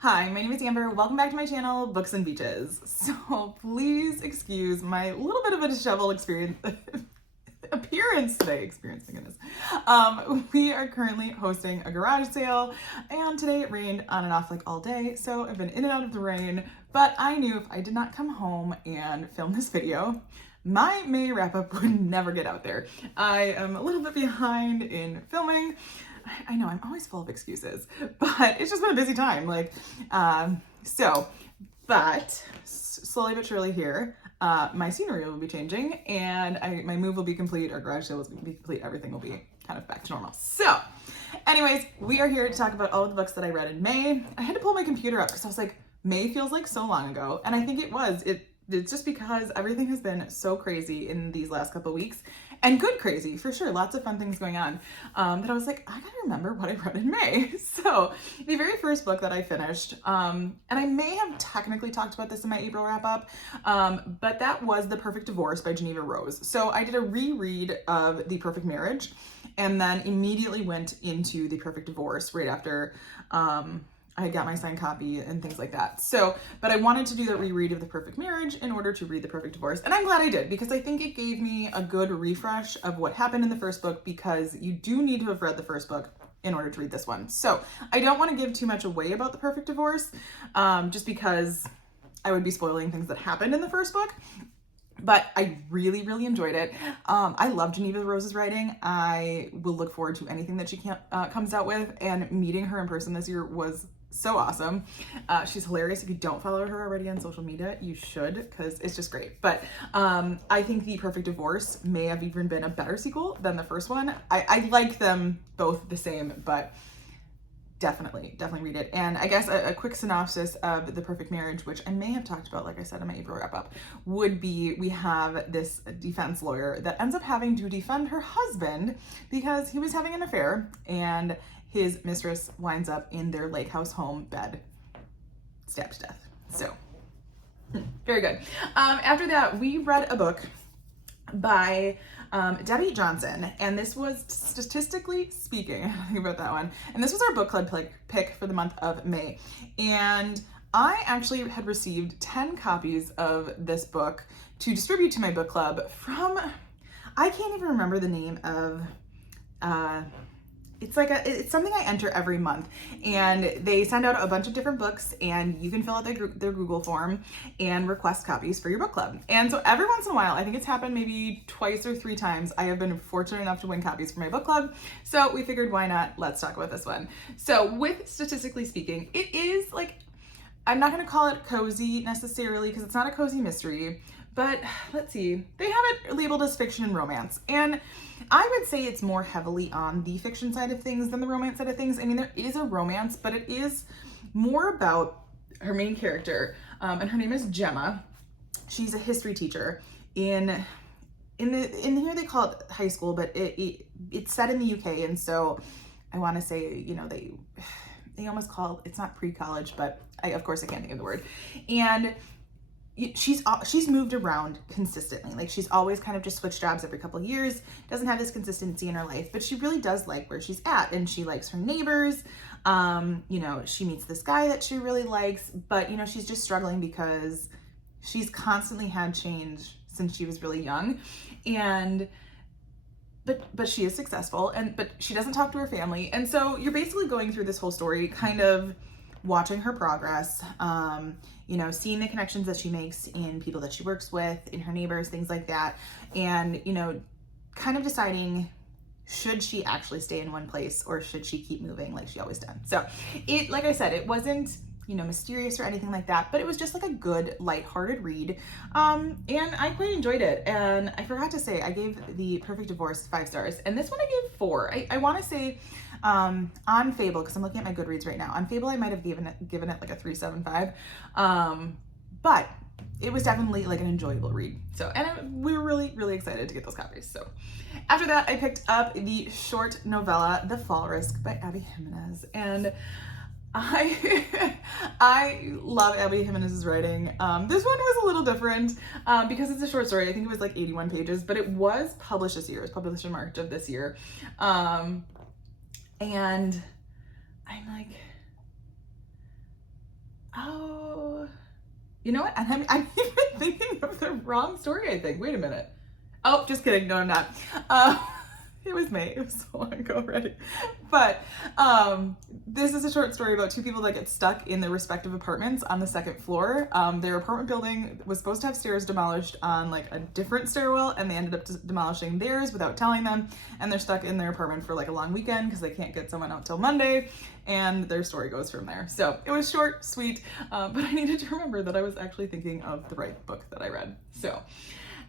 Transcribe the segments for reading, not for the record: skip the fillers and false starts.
Hi, my name is Amber. Welcome back to my channel, Books and Beaches. So please excuse my little bit of a disheveled appearance today. My goodness. We are currently hosting a garage sale, and today it rained on and off like all day, so I've been in and out of the rain, but I knew if I did not come home and film this video, my May wrap-up would never get out there. I am a little bit behind in filming. I know I'm always full of excuses, but it's just been a busy time. But slowly but surely here, my scenery will be changing, and my move will be complete. Our garage sale will be complete. Everything will be kind of back to normal. So, anyways, we are here to talk about all of the books that I read in May. I had to pull my computer up because I was like, May feels like so long ago, and I think it was. It's just because everything has been so crazy in these last couple of weeks, and good crazy for sure. Lots of fun things going on. That I was like, I gotta remember what I read in May. So the very first book that I finished, and I may have technically talked about this in my April wrap up, but that was The Perfect Divorce by Geneva Rose. So I did a reread of The Perfect Marriage, and then immediately went into The Perfect Divorce right after I got my signed copy and things like that. So, but I wanted to do the reread of The Perfect Marriage in order to read The Perfect Divorce. And I'm glad I did, because I think it gave me a good refresh of what happened in the first book, because you do need to have read the first book in order to read this one. So I don't want to give too much away about The Perfect Divorce, just because I would be spoiling things that happened in the first book. But I really, really enjoyed it. I love Geneva Rose's writing. I will look forward to anything that she comes out with, and meeting her in person this year was so awesome. She's hilarious. If you don't follow her already on social media, you should, because it's just great. But I think The Perfect Divorce may have even been a better sequel than the first one. I like them both the same, but definitely read it. And I guess a quick synopsis of The Perfect Marriage, which I may have talked about, like I said, in my April wrap up, would be we have this defense lawyer that ends up having to defend her husband because he was having an affair, and his mistress winds up in their lake house home bed, stabbed to death. So, very good. After that, we read a book by Debbie Johnson, and this was Statistically Speaking. I think about that one. And this was our book club pick for the month of May. And I actually had received 10 copies of this book to distribute to my book club from, I can't even remember the name of, it's something I enter every month, and they send out a bunch of different books, and you can fill out their Google form and request copies for your book club. And so every once in a while, I think it's happened maybe twice or 3 times, I have been fortunate enough to win copies for my book club. So we figured, why not? Let's talk about this one. So with Statistically Speaking, it is like, I'm not going to call it cozy necessarily, because it's not a cozy mystery, but let's see, they have it labeled as fiction and romance. And I would say it's more heavily on the fiction side of things than the romance side of things. I mean, there is a romance, but it is more about her main character, and her name is Gemma. She's a history teacher in here they call it high school, but it's set in the UK, and so I want to say, you know, they almost call it's not pre-college, but of course I can't think of the word. And she's moved around consistently. Like, she's always kind of just switched jobs every couple of years, doesn't have this consistency in her life, but she really does like where she's at, and she likes her neighbors. You know, she meets this guy that she really likes, but you know, she's just struggling because she's constantly had change since she was really young. And but she is successful, but she doesn't talk to her family. And so you're basically going through this whole story, kind of watching her progress, you know, seeing the connections that she makes in people that she works with, in her neighbors, things like that. And, you know, kind of deciding, should she actually stay in one place, or should she keep moving like she always done? So it, like I said, it wasn't, you know, mysterious or anything like that, but it was just like a good lighthearted read. And I quite enjoyed it. And I forgot to say, I gave The Perfect Divorce 5 stars, and this one I gave 4. I want to say, on Fable, because I'm looking at my Goodreads right now, on Fable I might have given it like a 3.75, but it was definitely like an enjoyable read. So, and we were really excited to get those copies. So after that, I picked up the short novella The Fall Risk by Abby Jimenez, and I love Abby Jimenez's writing. This one was a little different because it's a short story. I think it was like 81 pages, but it was published this year. It was published in March of this year. And I'm like, Oh, you know what? I'm even thinking of the wrong story, I think. Wait a minute. Oh, just kidding. No, I'm not. It was May. It was so long ago already. But this is a short story about two people that get stuck in their respective apartments on the second floor. Their apartment building was supposed to have stairs demolished on like a different stairwell, and they ended up demolishing theirs without telling them. And they're stuck in their apartment for like a long weekend because they can't get someone out till Monday. And their story goes from there. So it was short, sweet, but I needed to remember that I was actually thinking of the right book that I read. So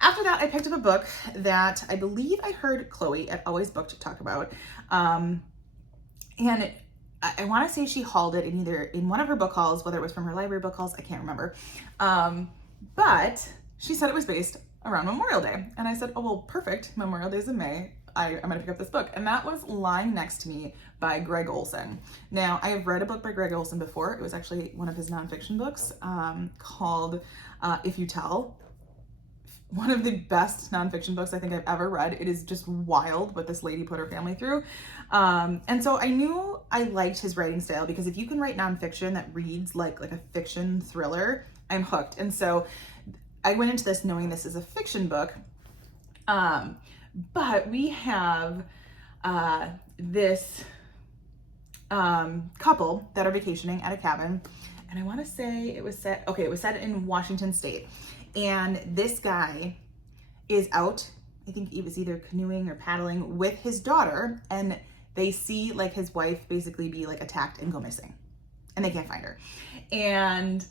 after that, I picked up a book that I believe I heard Chloe at Always Booked talk about. And I want to say she hauled it in one of her book hauls, whether it was from her library book hauls, I can't remember. But she said it was based around Memorial Day. And I said, oh, well, perfect. Memorial Day's in May. I'm going to pick up this book. And that was lying next to me by Greg Olson. Now, I have read a book by Greg Olson before. It was actually one of his nonfiction books called If You Tell. One of the best nonfiction books I think I've ever read. It is just wild what this lady put her family through. And so I knew I liked his writing style, because if you can write nonfiction that reads like a fiction thriller, I'm hooked. And so I went into this knowing this is a fiction book. But we have this couple that are vacationing at a cabin. And I want to say it was set in Washington State. And this guy is out, I think he was either canoeing or paddling with his daughter, and they see like his wife basically be like attacked and go missing, and they can't find her. And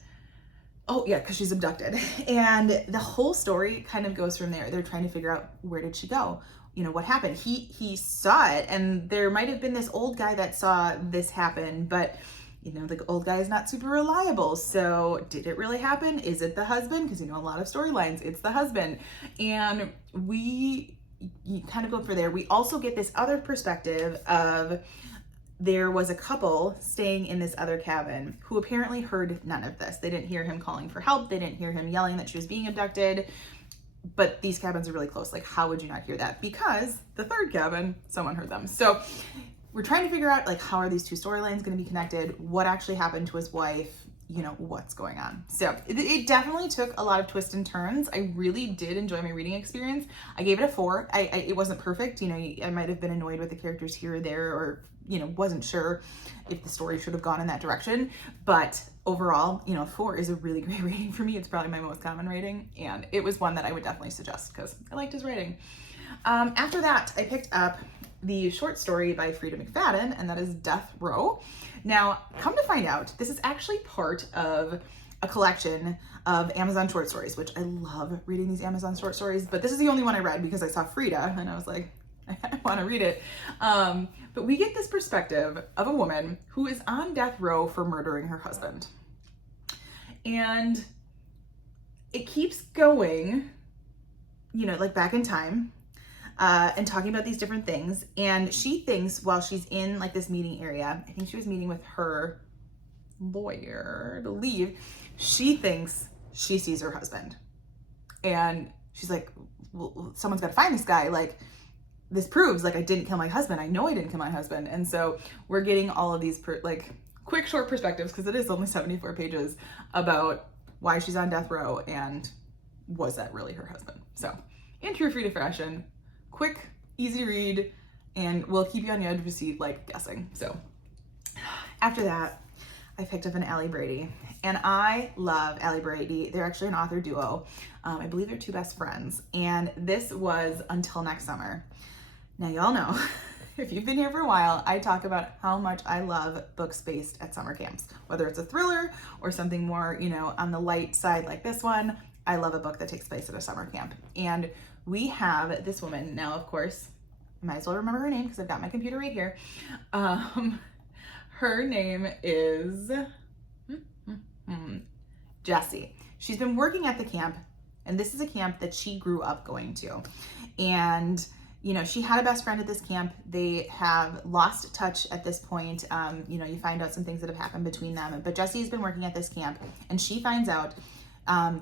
oh yeah, because she's abducted. And the whole story kind of goes from there. They're trying to figure out, where did she go? You know, what happened? He saw it, and there might have been this old guy that saw this happen, but you know, the old guy is not super reliable. So did it really happen? Is it the husband? Because, you know, a lot of storylines, it's the husband. And you kind of go for there. We also get this other perspective of, there was a couple staying in this other cabin who apparently heard none of this. They didn't hear him calling for help. They didn't hear him yelling that she was being abducted. But these cabins are really close. Like, how would you not hear that? Because the third cabin, someone heard them. So we're trying to figure out, like, how are these two storylines going to be connected? What actually happened to his wife? You know, what's going on? So it definitely took a lot of twists and turns. I really did enjoy my reading experience. I gave it a 4. It wasn't perfect. You know, I might have been annoyed with the characters here or there, or, you know, wasn't sure if the story should have gone in that direction. But overall, you know, 4 is a really great rating for me. It's probably my most common rating. And it was one that I would definitely suggest because I liked his writing. After that, I picked up the short story by Frida McFadden, and that is Death Row. Now, come to find out, this is actually part of a collection of Amazon short stories, which I love reading these Amazon short stories, but this is the only one I read because I saw Frida and I was like, I want to read it. But we get this perspective of a woman who is on death row for murdering her husband. And it keeps going, you know, like back in time, and talking about these different things. And she thinks while she's in like this meeting area, I think she was meeting with her lawyer, I believe, she thinks she sees her husband. And she's like, well, someone's got to find this guy. Like, this proves like I didn't kill my husband. I know I didn't kill my husband. And so we're getting all of these like quick short perspectives, because it is only 74 pages, about why she's on death row and was that really her husband. So in true Frida fashion, quick, easy to read, and will keep you on the edge of your seat, like guessing. So after that, I picked up an Allie Brady, and I love Allie Brady. They're actually an author duo. I believe they're 2 best friends, and this was Until Next Summer. Now, y'all know, if you've been here for a while, I talk about how much I love books based at summer camps, whether it's a thriller or something more, you know, on the light side like this one. I love a book that takes place at a summer camp. And we have this woman now, of course, might as well remember her name because I've got my computer right here. Her name is Jessie. She's been working at the camp, and this is a camp that she grew up going to. And, you know, she had a best friend at this camp. They have lost touch at this point. You know, you find out some things that have happened between them. But Jessie's been working at this camp, and she finds out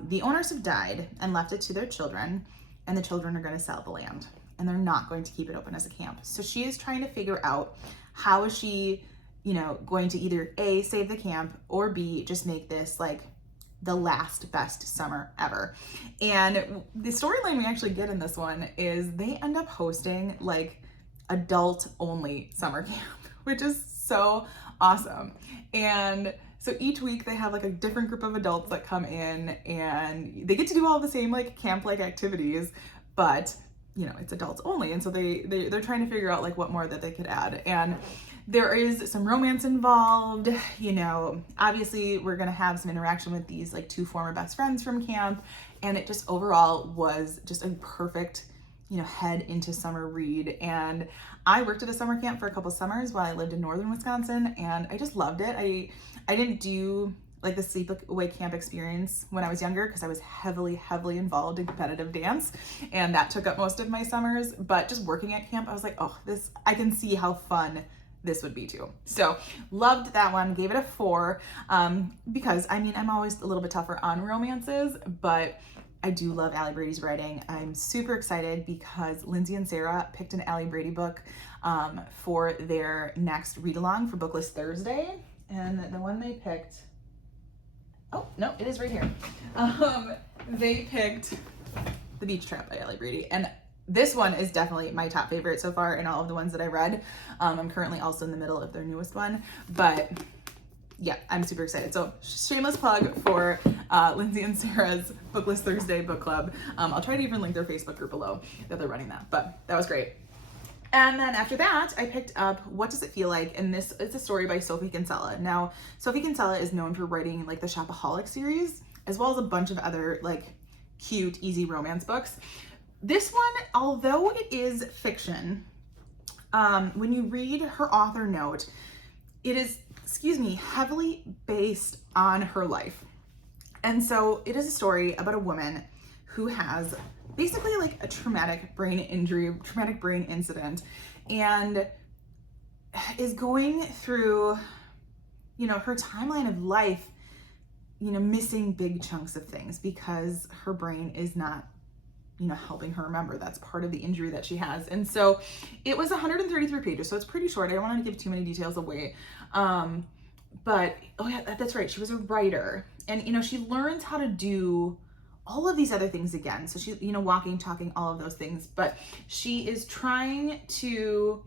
the owners have died and left it to their children, and the children are going to sell the land, and they're not going to keep it open as a camp. So she is trying to figure out, how is she going to either A, save the camp, or B, just make this like the last best summer ever. And the storyline we actually get in this one is they end up hosting like adult only summer camp, which is so awesome. And so each week they have like a different group of adults that come in and they get to do all the same like camp-like activities, but it's adults only. And so they're trying to figure out like what more that they could add. And there is some romance involved, obviously we're going to have some interaction with these like 2 former best friends from camp. And it just overall was just a perfect, head into summer read. And I worked at a summer camp for a couple summers while I lived in northern Wisconsin, and I just loved it. I didn't do like the sleepaway camp experience when I was younger because I was heavily involved in competitive dance, and that took up most of my summers. But just working at camp, I was like, oh, I can see how fun this would be too. So loved that one, gave it a 4, because I'm always a little bit tougher on romances, but I do love Allie Brady's writing. I'm super excited because Lindsay and Sarah picked an Allie Brady book for their next read along for Booklist Thursday. And the one they picked, oh no, it is right here. They picked The Beach Trap by Allie Brady. And this one is definitely my top favorite so far in all of the ones that I read. I'm currently also in the middle of their newest one, but yeah, I'm super excited. So shameless plug for Lindsay and Sarah's Booklist Thursday book club. I'll try to even link their Facebook group below that they're running that, but that was great. And then after that, I picked up What Does It Feel Like? And this is a story by Sophie Kinsella. Now, Sophie Kinsella is known for writing like the Shopaholic series, as well as a bunch of other like cute, easy romance books. This one, although it is fiction, when you read her author note, it is, heavily based on her life. And so it is a story about a woman who has basically like a traumatic brain injury, traumatic brain incident, and is going through, her timeline of life, missing big chunks of things because her brain is not, helping her remember. That's part of the injury that she has. And so it was 133 pages, so it's pretty short. I don't want to give too many details away. But, oh yeah, that's right. She was a writer, and, she learns how to do all of these other things again. So she, walking, talking, all of those things, but she is trying to,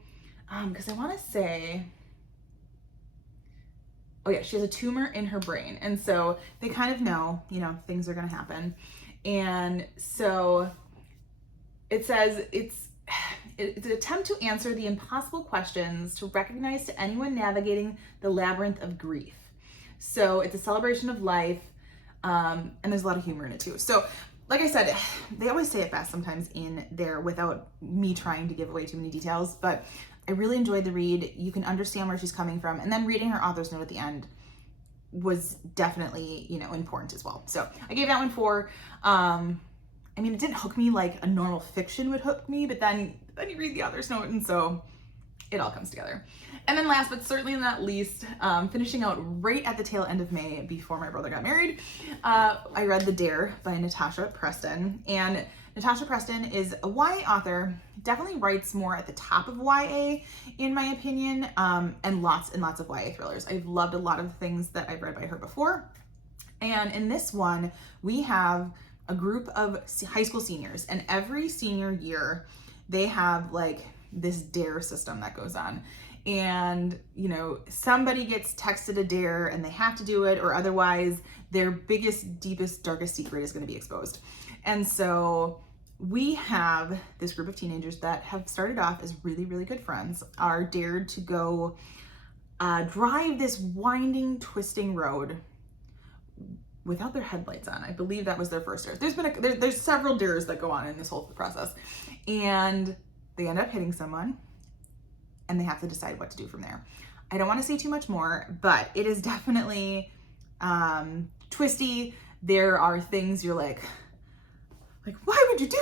cause I want to say, oh yeah, she has a tumor in her brain. And so they kind of know, things are going to happen. And so it says it's an attempt to answer the impossible questions to recognize to anyone navigating the labyrinth of grief. So it's a celebration of life, and there's a lot of humor in it too. So like I said, they always say it best sometimes in there without me trying to give away too many details, but I really enjoyed the read. You can understand where she's coming from, and then reading her author's note at the end was definitely, important as well. So I gave that one 4. It didn't hook me like a normal fiction would hook me, but then you read the author's note, and so it all comes together. And then last but certainly not least, finishing out right at the tail end of May before my brother got married, I read The Dare by Natasha Preston. And Natasha Preston is a YA author, definitely writes more at the top of YA, in my opinion, and lots of YA thrillers. I've loved a lot of the things that I've read by her before. And in this one, we have a group of high school seniors, and every senior year, they have like this dare system that goes on. And, somebody gets texted a dare and they have to do it, or otherwise their biggest, deepest, darkest secret is going to be exposed. And so we have this group of teenagers that have started off as really, really good friends, are dared to go drive this winding, twisting road without their headlights on. I believe that was their first dare. There's several dares that go on in this whole process, and they end up hitting someone, and they have to decide what to do from there. I don't want to say too much more, but it is definitely twisty. There are things you're like, why would you do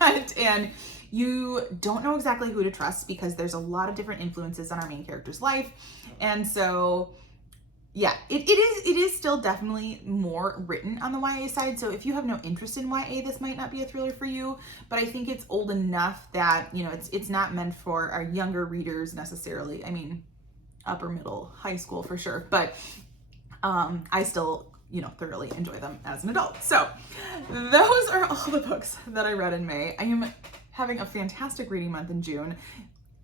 that? And you don't know exactly who to trust because there's a lot of different influences on our main character's life. And so, yeah, it is still definitely more written on the YA side. So if you have no interest in YA, this might not be a thriller for you, but I think it's old enough that, it's not meant for our younger readers necessarily. upper middle, high school for sure, but I still, thoroughly enjoy them as an adult. So those are all the books that I read in May. I am having a fantastic reading month in June.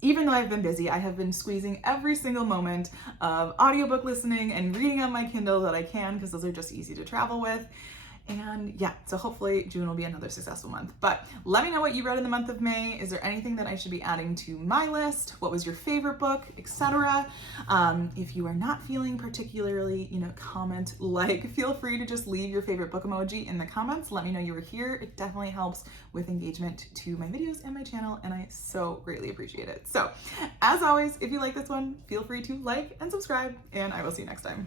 Even though I've been busy, I have been squeezing every single moment of audiobook listening and reading on my Kindle that I can, because those are just easy to travel with. And yeah, so hopefully June will be another successful month. But let me know what you read in the month of May. Is there anything that I should be adding to my list? What was your favorite book, etc.? If you are not feeling particularly, comment, feel free to just leave your favorite book emoji in the comments. Let me know you were here. It definitely helps with engagement to my videos and my channel, and I so greatly appreciate it. So as always, if you like this one, feel free to like and subscribe, and I will see you next time.